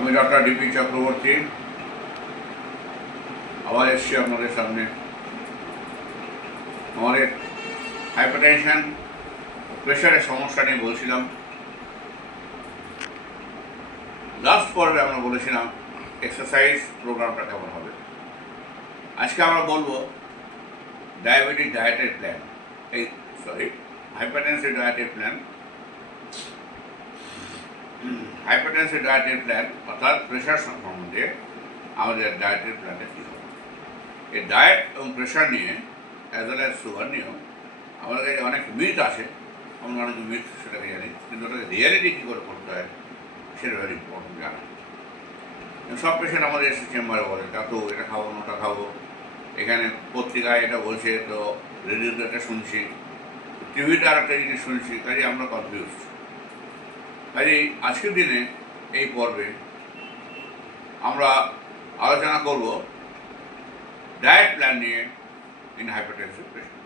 আমি doctor DP Chakraborty আবার এসছি আপনাদের সামনে। আমাদের হাইপারটেনশন প্রেশারের সমস্যা নিয়ে বলছিলাম। লাস্ট পর্বে আমরা বলেছিলাম এক্সারসাইজ প্রোগ্রামটা কেমন হবে। আজকে আমরা বলবো ডায়াবেটিক ডায়েটের প্ল্যান, হাইপারটেনসিভ ডায়েটের প্ল্যান। হাইপারটেনসিভ ডায়েটের প্ল্যান অর্থাৎ প্রেশার সম্বন্ধে আমাদের ডায়েটের প্ল্যানটা কী হবে। এই ডায়েট এবং প্রেশার নিয়ে অ্যাজ ওয়েল অ্যাজ সুগার নিয়েও আমাদের কাছে অনেক মিথ আছে। আমরা অনেক মিথ সেটাকে জানি, কিন্তু ওটাকে রিয়ালিটি কী করে করতে হয় সেটা ভেরি ইম্পর্টেন্ট জানা। সব পেশেন্ট আমাদের এসে চেম্বারে বলে তো এটা খাবো না ওটা খাবো, এখানে পত্রিকায় এটা বলছে, তো রেডিওতে এটা শুনছি, টিভিতে আর একটা জিনিস শুনছি, কাজে আমরা কনফিউজ। কাজে আজকের দিনে এই পর্বে আমরা আলোচনা করব ডায়েট প্ল্যান নিয়ে ইন হাইপারটেনসিভ পেশেন্ট।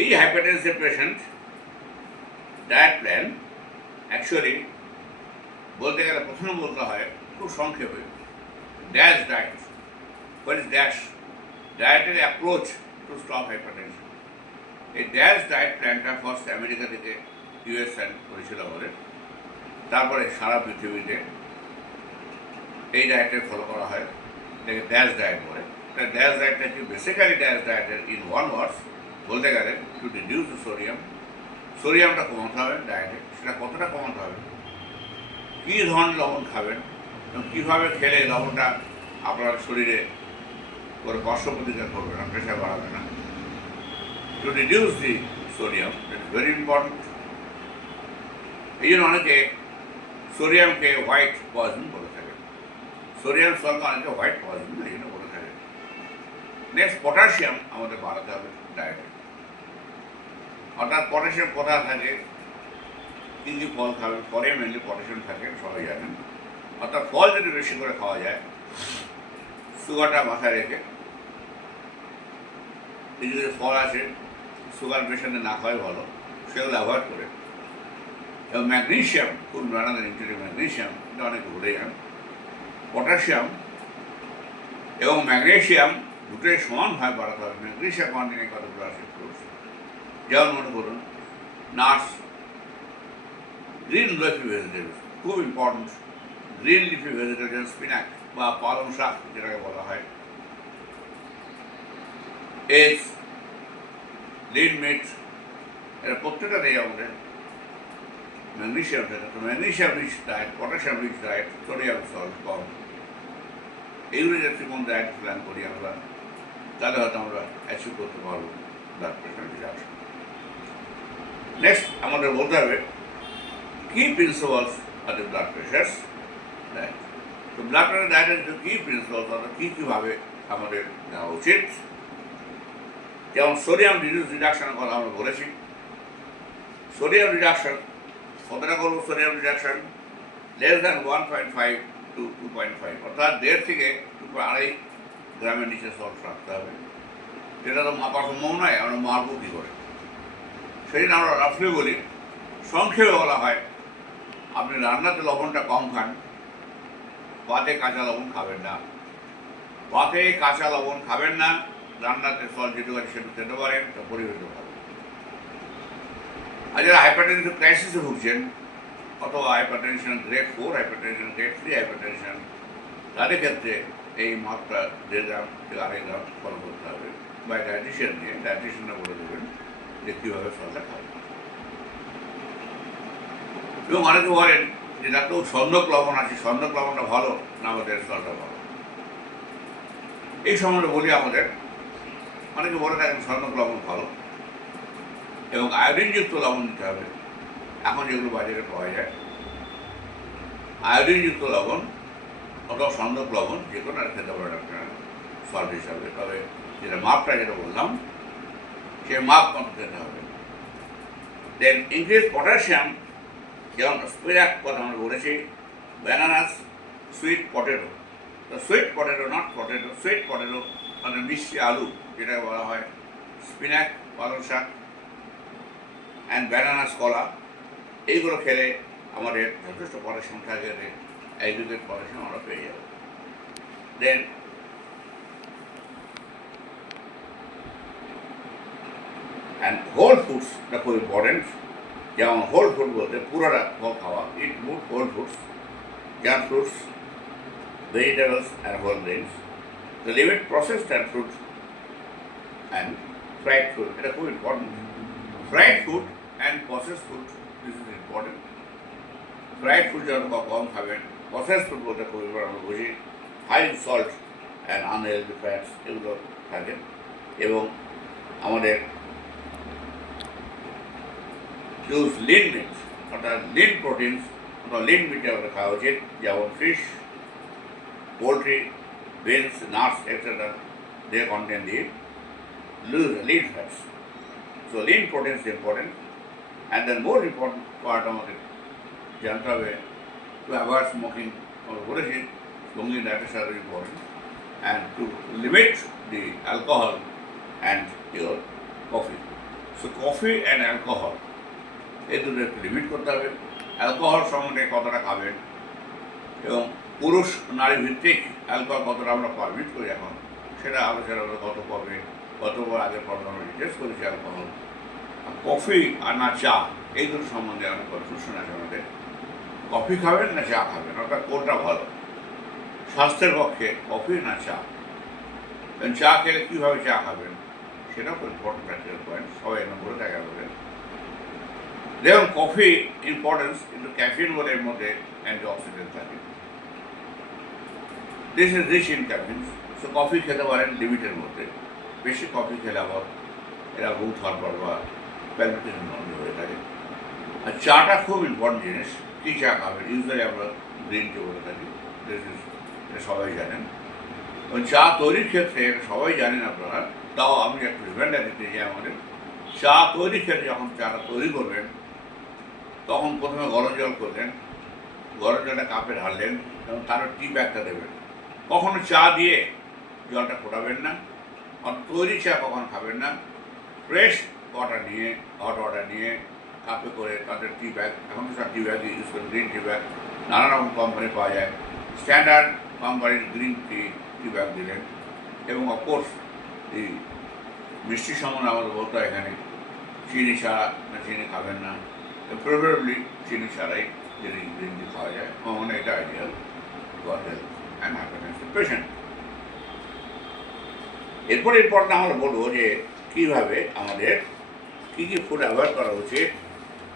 এই hypertensive patient diet plan actually বলতে গেলে প্রথমে বলতে হয় খুব সংক্ষেপে DASH diet. What is DASH? ডায়েটের অ্যাপ্রোচ টু স্টপ হাইপারটেনশন। এই ড্যাশ ডায়েট প্ল্যানটা ফার্স্ট আমেরিকা থেকে ইউএস সেন্ড করেছিল আমাদের, তারপরে সারা পৃথিবীতে এই ডায়েটে ফলো করা হয়, এটাকে ড্যাশ ডায়েট বলে। ড্যাশ ডায়েটটা কি? বেসিক্যালি ড্যাশ ডায়েটের ইন ওয়ান ওয়ার্ডস বলতে গেলে টু রিডিউস দ্য সোডিয়াম। সোডিয়ামটা কমাতে হবে ডায়েটে। সেটা কতটা কমাতে হবে, কী ধরনের লবণ খাবেন এবং কীভাবে খেলে লবণটা আপনার শরীরে করে পার্শ্ব প্রতিকার করবে না, প্রেশার বাড়াবে না। To reduce the sodium, it is very important. এই জন্য অনেকে সোডিয়ামকে হোয়াইট পয়জন বলে থাকে। সোডিয়াম সলকে অনেকে হোয়াইট পয়জন এই জন্য বলে থাকে। নেক্সট, পটাশিয়াম আমাদের বাড়াতে হবে ডায়েটে। অর্থাৎ পটাশিয়াম কোথায় থাকে, কী কী ফল খাবেন, ফলে মেনলি পটাশিয়াম থাকে সবাই জানেন। অর্থাৎ ফল যদি বেশি করে খাওয়া যায়, সুগারটা মাথায় রেখে, এই যদি ফল আছে সুগার পেশেন্টে না খাওয়াই ভালো, সেগুলো অ্যাভয়েড করে। এবং ম্যাগনেশিয়াম খুব রানাদের ইনক্লুডিং ম্যাগনেশিয়াম, এটা অনেকে ভুলে যান। পটাশিয়াম এবং ম্যাগনেশিয়াম দুটোই সমানভাবে বাড়াতে হবে। ম্যাগনেশিয়াম কন্টেন্ট কতগুলো আছে যেমন মনে করুন নাটস, গ্রিন লিফি ভেজিটেবলস খুব ইম্পর্টেন্ট। গ্রিন লিফি ভেজিটেবল যেমন স্পিনাচ বা পালং শাক যেটাকে বলা হয়, এগস, লিন মিট, এরা প্রত্যেকটাতেই আমাদের ম্যাগনেশিয়াম থাকে। তো magnesium rich diet, potassium rich diet, sodium salt কম, এইগুলো যদি কোন ডায়েট প্ল্যান করি আমরা, তাহলে হয়তো আমরা অ্যাচিভ করতে পারবো ব্লাড প্রেশার রিডাকশন। নেক্সট আমাদের বলতে হবে কি principles are the blood pressures diet. তো ব্লাড প্রেশার ডায়েটের যে কী প্রিন্সিপালস, অর্থাৎ কীভাবে আমাদের নেওয়া উচিত। যেমন সোডিয়াম রিডাকশনের কথা আমরা বলেছি। সোডিয়াম রিডাকশন কতটা করবো? Sodium reduction less than 1.5 to 2.5, অর্থাৎ 1.5 থেকে 2.5 গ্রামের নিচে সল্ট রাখতে হবে। যেটা তো মাপা সম্ভব নয়, আমরা মারবো কী করে? সেই জন্য আমরা রাফলি বলি, সংক্ষেপে বলা হয় আপনি রান্নাতে লবণটা কম খান, পাতে কাঁচা লবণ খাবেন না। পাতে কাঁচা লবণ খাবেন না, রান্নাতে সল্ট যেটুকু আছে সেটুকু খেতে পারেন, তো পরিবেশ ভালো। আর যারা হাইপারটেনশন ক্রাইসিসে ভুগছেন, অথবা hypertension grade 4, hypertension grade 3 hypertension, তাদের ক্ষেত্রে এই মাত্রা 1.5 গ্রাম থেকে 2.5 গ্রাম ফলো করতে হবে। বা ডায়েটিশিয়ান নিয়ে ডায়েটিশিয়ানরা বলে দেবেন যে কীভাবে সলটা খাবেন। এবং অনেকে বলেন যে ডাক্তার সন্দক লবণ আছে, সন্দক লবণটা ভালো না আমাদের সলটা ভালো। এই সম্বন্ধে বলি আমাদের অনেকে বলে থাকেন সন্দক লবণ ভালো এবং আয়োডিনযুক্ত লবণ দিতে হবে। এখন যেগুলো বাজারে পাওয়া যায় আয়োডিনযুক্ত লবণ অথবা সন্দক লবণ যে কোনো আর খেতে পারেন আপনারা সল্ট হিসাবে। তবে যেটা মাপটা যেটা বললাম সেই মাপ মতো খেতে হবে। দেন ইনক্রিজ পটাশিয়াম, যেমন স্পিনাচ কথা আমরা বলেছি, ব্যানানাস, সুইট পটেটো। তো sweet potato, not potato, sweet potato মানে মিষ্টি আলু যেটাকে বলা হয়, স্পিনাচ, পালং শাক অ্যান্ড ব্যানানাস, কলা, এইগুলো খেলে আমাদের যথেষ্ট পটাশিয়াম থাকে এডুকেট পড়াশোনা আমরা পেয়ে যাব। দেন অ্যান্ড হোল ফুডসটা খুব ইম্পর্টেন্ট। যেমন হোল ফুড বলতে পুরোটা ফল খাওয়া, ইট ফুড হোল ফুডস, যেমন fruits, vegetables and whole grains. The limit processed and fruit and fried food, এটা খুব important. Fried food and process food, this is important. Fried food যত কম খাবেন, প্রসেস ফুড বলতে খুব আমরা বুঝি high salt and unhealthy fats এগুলো থাকে। এবং আমাদের ইউজ লিন মিট, অর্থাৎ লিন প্রোটিনস অথবা লিন মিটে আমাদের খাওয়া উচিত, যেমন fish, poultry, beans, nuts etcetera, they contain the lean fats. So lean proteins important. And then more important part আমাদের জানতে হবে টু অ্যাভয়েড স্মোকিং। আমরা বলেছি smoking that is very important. And to limit the alcohol and your coffee. So coffee and alcohol এই দুটো একটু limit করতে হবে। অ্যালকোহল সম্বন্ধে কতটা খাবেন এবং পুরুষ নারী ভিত্তিক অ্যালকোহল কতটা আমরা পারমিট করি এখন, সেটা আলোচনা আমরা গত পর্বে গতবার আগের পর্বে আমরা ডিটেলস করেছি। অ্যালকোহল, কফি আর না চা, এই দুটো সম্বন্ধে অনেক কনফিউশন আছে আমাদের। কফি খাবেন না চা খাবেন, অর্থাৎ কোনটা ভালো স্বাস্থ্যের পক্ষে, কফি না চা? চা খেলে কীভাবে চা খাবেন সেটাও খুব ইম্পর্টেন্ট একটা পয়েন্ট, সবাই এখানে বলে থাকে আমাদের। দেখুন কফি ইম্পর্টেন্স, কিন্তু ক্যাফিন বলে এর মধ্যে অ্যান্টিঅক্সিডেন্ট থাকে, this is rich in caffeine. So coffee খেতে পারেন লিমিটের মধ্যে। বেশি কফি খেলে আবার এরা বুক ধরপড় বা প্যালপিটেশন হয়ে থাকে। আর চাটা খুব ইম্পর্টেন্ট জিনিস। কী চা খাবেন? ইউজুয়ালি আমরা গ্রিন টি বলে থাকি, এটা সবাই জানেন। এবং চা তৈরির ক্ষেত্রে সবাই জানেন আপনারা, তাও আমি একটু রিমাইন্ডার দিতে চাই আমাদের। চা তৈরির ক্ষেত্রে যখন চাটা তৈরি করবেন তখন প্রথমে গরম জল করলেন, গরম জলটা কাপে ঢাললেন এবং তারও টি ব্যাগটা দেবেন। কখনো চা দিয়ে জলটা ফোটাবেন না, আর তৈরি চা কখনো খাবেন না। ফ্রেশ ওয়াটার নিয়ে, হট ওয়াটার নিয়ে কাপে করে তাদের টি ব্যাগ, এখন তো সব টি ব্যাগ ইউজ করে, গ্রিন টি ব্যাগ নানা রকম কোম্পানি পাওয়া যায়, স্ট্যান্ডার্ড কোম্পানির গ্রিন টি ব্যাগ দিলেন। এবং অফকোর্স এই মিষ্টি সম্বন্ধে আমাদের বলতে হয় এখানে, চিনি ছাড়া না, চিনি খাবেন না, প্রেফারেবলি চিনি ছাড়াই যদি গ্রিন টি খাওয়া যায়, আমার মনে হয় এটা ideal for health and happiness patient. এরপর আমরা বলবো যে কীভাবে আমাদের কী কী ফুড অ্যাভয়েড করা উচিত,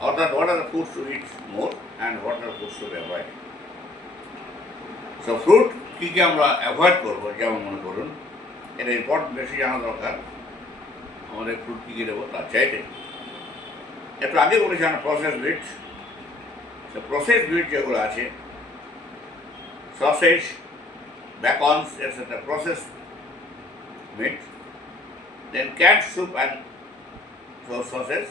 অর্থাৎ what are the foods to eat more and what are foods to avoid. So fruit কী কী আমরা অ্যাভয়েড করবো, যেমন মনে করুন এটা ইম্পর্টেন্ট বেশি জানা দরকার, আমাদের ফ্রুট কী কী দেবো তার চাইতে। একটু আগে বলেছি আমরা প্রসেস মিট। তো প্রসেস মিট যেগুলো আছে, sausage, bacons etcetera, process meat. Then canned soup and sauces,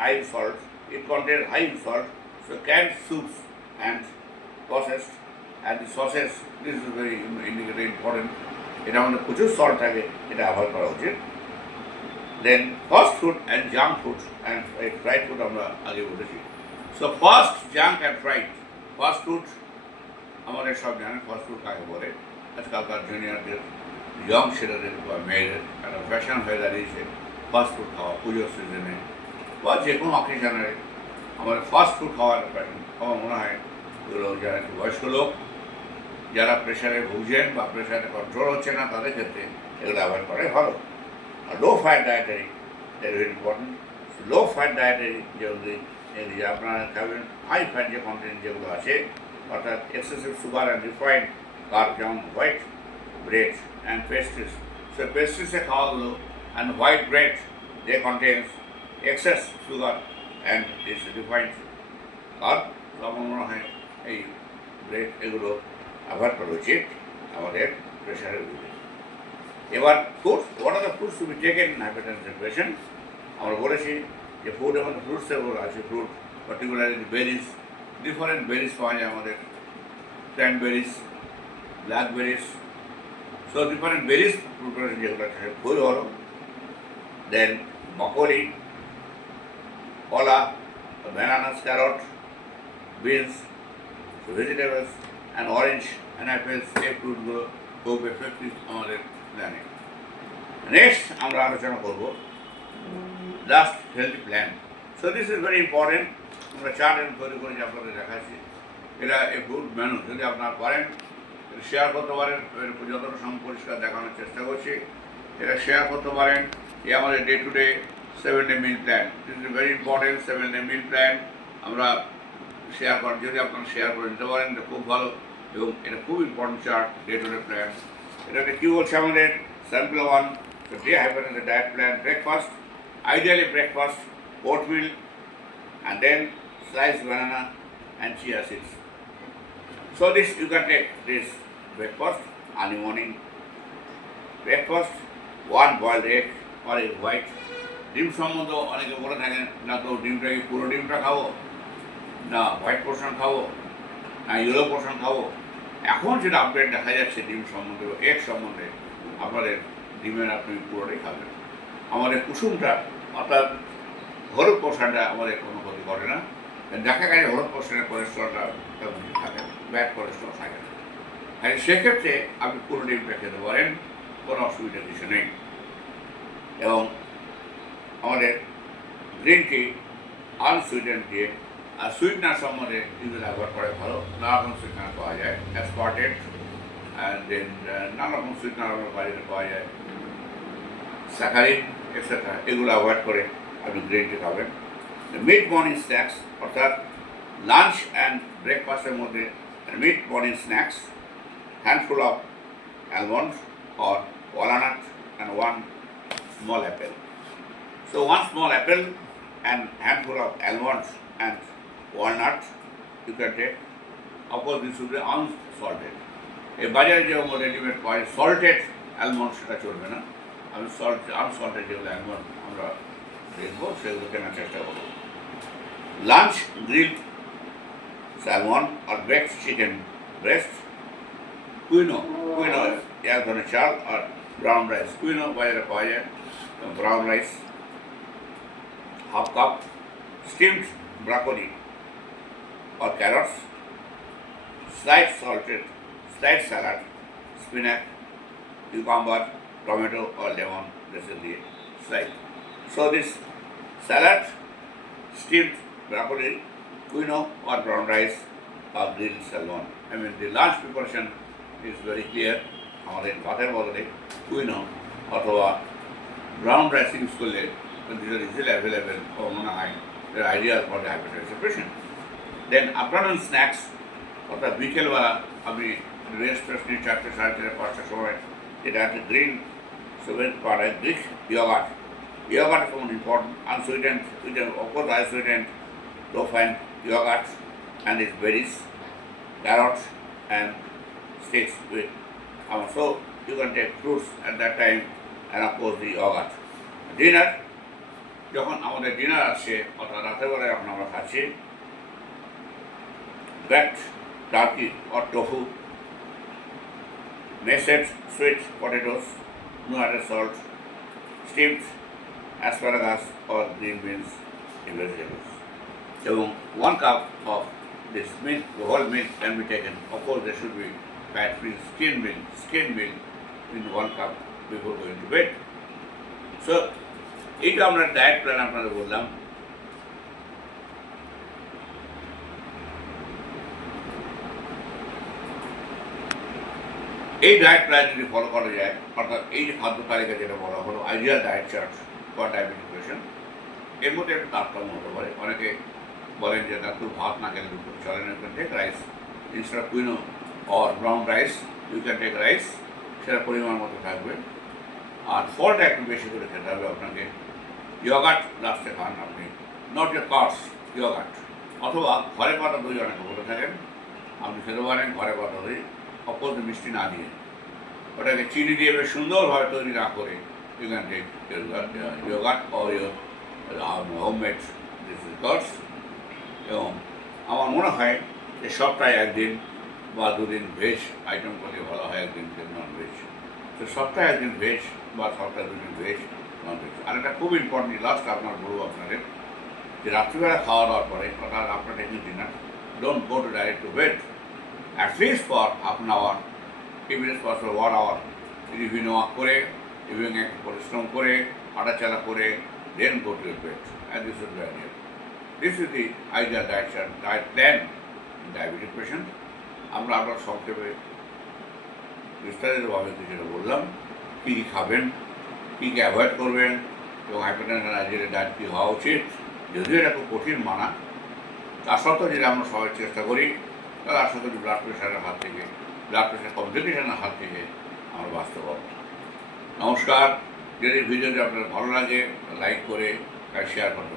high salt. It contains high salt. So canned soups and processed and the sauces, this is very indicated important. এটা আমাদের প্রচুর salt থাকে, এটা avoid করা উচিত। Then fast food and junk food and fried food আমরা আগে বলেছি। So fast, junk and fried. Fast food আমাদের সব জানেন ফাস্ট ফুড কাকে বলে। আজকালকার জুনিয়রদের, ইয়ং ছেলেদের বা মেয়েদের একটা ফ্যাশন হয়ে দাঁড়িয়েছে ফাস্ট ফুড খাওয়া, পুজোর সিজনে বা যে কোনো অকেশনে আমাদের ফাস্ট ফুড খাওয়ার প্যাটার্ন। আমার মনে হয় এগুলো যারা একটু বয়স্ক লোক, যারা প্রেশারে ভুগছেন বা প্রেশারে কন্ট্রোল হচ্ছে না, তাদের ক্ষেত্রে এগুলো অ্যাভয়েড করাই ভালো। আর low fat dietary, that very important. Low fat dietary যেগুলি আপনারা খাবেন, হাই ফ্যাট যে কন্টেন্ট যেগুলো আছে, অর্থাৎ excessive sugar and refined carb, যেমন white bread and pastries. So pastries are খাওয়াগুলো and white bread, they contains excess sugar and is refined carb. তো আমার মনে হয় এই ব্রেড এগুলো অ্যাভয়েড করা উচিত আমাদের প্রেশারের বিরুদ্ধে। এবার fruits, what are the fruits to be taken in hypertension patient. আমরা বলেছি যে ফুড এবং ফ্রুটস এগুলো আছে, fruit particularly berries, different berries পাওয়া যায় আমাদের, ক্র্যানবেরিজ, ব্ল্যাকবেরিজ। So different berries preparation যেগুলো আছে খুবই ভালো। দেন ব্রকলি, কলা, bananas, carrot, beans, vegetables, and orange and apples এই ফ্রুটগুলো খুব এফেক্টিভ আমাদের প্ল্যানে। নেক্সট আমরা আলোচনা করব last healthy plan. So this is very important. আমরা চার্ট এন্ড তৈরি করে যে আপনাদের দেখাচ্ছি, এটা এ গুড মেনু যদি আপনারা পারেন শেয়ার করতে পারেন। যতটা সম্ভব পরিষ্কার দেখানোর চেষ্টা করছি, এটা শেয়ার করতে পারেন। এই আমাদের day to day 7-day meal plan, this is very important. 7-day meal plan আমরা শেয়ার করেন, যদি আপনারা শেয়ার করে নিতে পারেন এটা খুব ভালো, এবং এটা খুব important chart, day to day plan. এটাকে কী বলছে আমাদের sample 1, so day happens a diet plan. Breakfast, ideally breakfast, oatmeal, and then sliced banana and chia seeds. So this you can take this breakfast early morning. Breakfast, 1 boiled egg or egg white. ডিম সম্বন্ধ অনেকে বলে থাকেন না তো ডিমটা কি পুরো ডিমটা খাবো, না হোয়াইট পোর্শন খাবো, না ইয়েলো পোর্শন খাবো। এখন যেটা আপডেট দেখা যাচ্ছে ডিম সম্বন্ধে, এগ সম্বন্ধে, আপনাদের ডিমের আপনি পুরোটাই খাবেন। আমাদের কুসুমটা অর্থাৎ হলুদ পোর্শনটা আমাদের কোনো ক্ষতি করে না। দেখা গেছে হলুদ পোর্শনের কোলেস্ট্রলটা তেমন থাকে না, ব্যাড কোলেস্ট্রল থাকে না। আর সেক্ষেত্রে আপনি পুরো ডিমটা খেতে পারেন, কোনো অসুবিধা কিছু নেই। এবং আমাদের গ্রিন টি আনসুইটেন দিয়ে, আর সুইটনার সম্বন্ধে কিন্তু ব্যবহার করে ভালো। নানা রকম সুইটনার পাওয়া যায়, অ্যাসপার্টেড অ্যান্ড দেন নানা রকম সুইটনার আমার বাড়িতে পাওয়া যায়, স্যাকারিন এক্সেট্রা, এগুলো অ্যাভয়েড করে আপনি গ্রিন টি খাবেন। মিড মর্নিং স্ন্যাক্স অর্থাৎ লাঞ্চ অ্যান্ড ব্রেকফাস্টের মধ্যে mid morning snacks, handful of almonds or walnut and 1 small apple. So 1 small apple and handful of almonds and walnuts you can take. Of course this should be unsalted. এই বাজারে যে readymade পাই salted almond সেটা চলবে না। আমি unsalted যেগুলো almond আমরা দেখবো সেগুলো কেনার চেষ্টা করবো। লাঞ্চ গ্রিলড স্যালমন আর বেকড চিকেন ব্রেস্ট, কুইনো এক ধরনের চাল, আর ব্রাউন রাইস। কুইনো বাজারে পাওয়া যায়, brown rice half cup, steamed broccoli or carrots, sliced salad, spinach, cucumber, tomato or lemon, this is the slice. So this salad, steamed broccoli, quinoa or brown rice or grilled salmon. I mean the lunch preparation is very clear. আমাদের ভাতের বদলে quinoa অথবা brown rice use করলে this are easily available মনে হয় ideal for the hypertension patient. Then afternoon snacks অর্থাৎ বিকেলবেলা আপনি রেস্ট নিয়ে 4টে, 4:30, 5টার সময়, যেটা আছে গ্রিন সুগার পাওয়া Greek yogurt. Yogurt is important, unsweetened, of course unsweetened, low-fat yogurt and its berries, carrots and sticks with. So you can take fruits at that time and of course the yogurt. Dinner, যখন আমাদের dinner আসছে অর্থাৎ রাতের বেলায় যখন আমরা খাচ্ছি, baked turkey or tofu, mashed sweet potatoes, no added salt, steamed asparagus or green beans in vegetables. এবং 1 cup of this milk, the whole milk can be taken. Of course there should be fat-free skim milk in 1 cup before going to bed. So এইটা আমরা diet plan আপনাদের বললাম। এই diet plan যদি follow করা যায়, অর্থাৎ এই যে খাদ্য তালিকা যেটা বলা হলো ideal diet chart for diabetic patient, এর মধ্যে একটা তারতম্য হতে পারে। অনেকে বলেন যে ডাক্তার ভাত না খেলে দুপুর চলে না, you can take rice instead of quinoa or brown rice, you can take rice, সেটা পরিমাণ মতো থাকবে। আর ফলটা একটু বেশি করে খেতে হবে আপনাকে। ইয়োগার্ট লাস্টে খান আপনি, নট এ কার্স ইয়োগার্ট, অথবা ঘরে পাতা দই অনেকে বলে থাকেন, আপনি খেতে পারেন ঘরে পাতা দই, অপর মিষ্টি না দিয়ে, ওটাকে চিনি দিয়ে বেশ সুন্দরভাবে তৈরি না করে you can take yoghurt or your homemade this yoghurts. এবং আমার মনে হয় যে সপ্তাহে 1 দিন বা 2 দিন ভেজ আইটেম করলে ভালো হয়, 1 দিন নন ভেজ। তো সপ্তাহে 1 দিন ভেজ বা সপ্তাহে 2 দিন ভেজ, নন ভেজ। আর এটা খুব ইম্পর্টেন্ট, লাস্ট আপনার বলবো আপনাদের যে রাত্রিবেলা খাওয়া দাওয়ার পরে অর্থাৎ আপনার taking dinner, don't go to direct to bed. At at least for half an hour, even for 1 hour review walk করে এবং একটু পরিশ্রম করে হাঁটাচলা করে then go to bed, and this is very help. This is the ideal diet plan diabetic patient. আমরা আবার সংক্ষেপে বিস্তারিতভাবে কিছুটা বললাম, কী কী খাবেন, কী কী অ্যাভয়েড করবেন এবং হাইপারটেনশন আইডিয়াল ডায়েট কী হওয়া উচিত। যদিও এটা খুব কঠিন মানা, তার সত্ত্বেও যদি আমরা সবাই চেষ্টা করি তাহলে আশা করি ব্লাড প্রেশারের হাত থেকে, ব্লাড প্রেশার কমপ্লিকেশনের হাত থেকে আমরা বাঁচতে পারব। নমস্কার। যদি ভিডিওটি আপনার ভালো লাগে লাইক করে শেয়ার করতে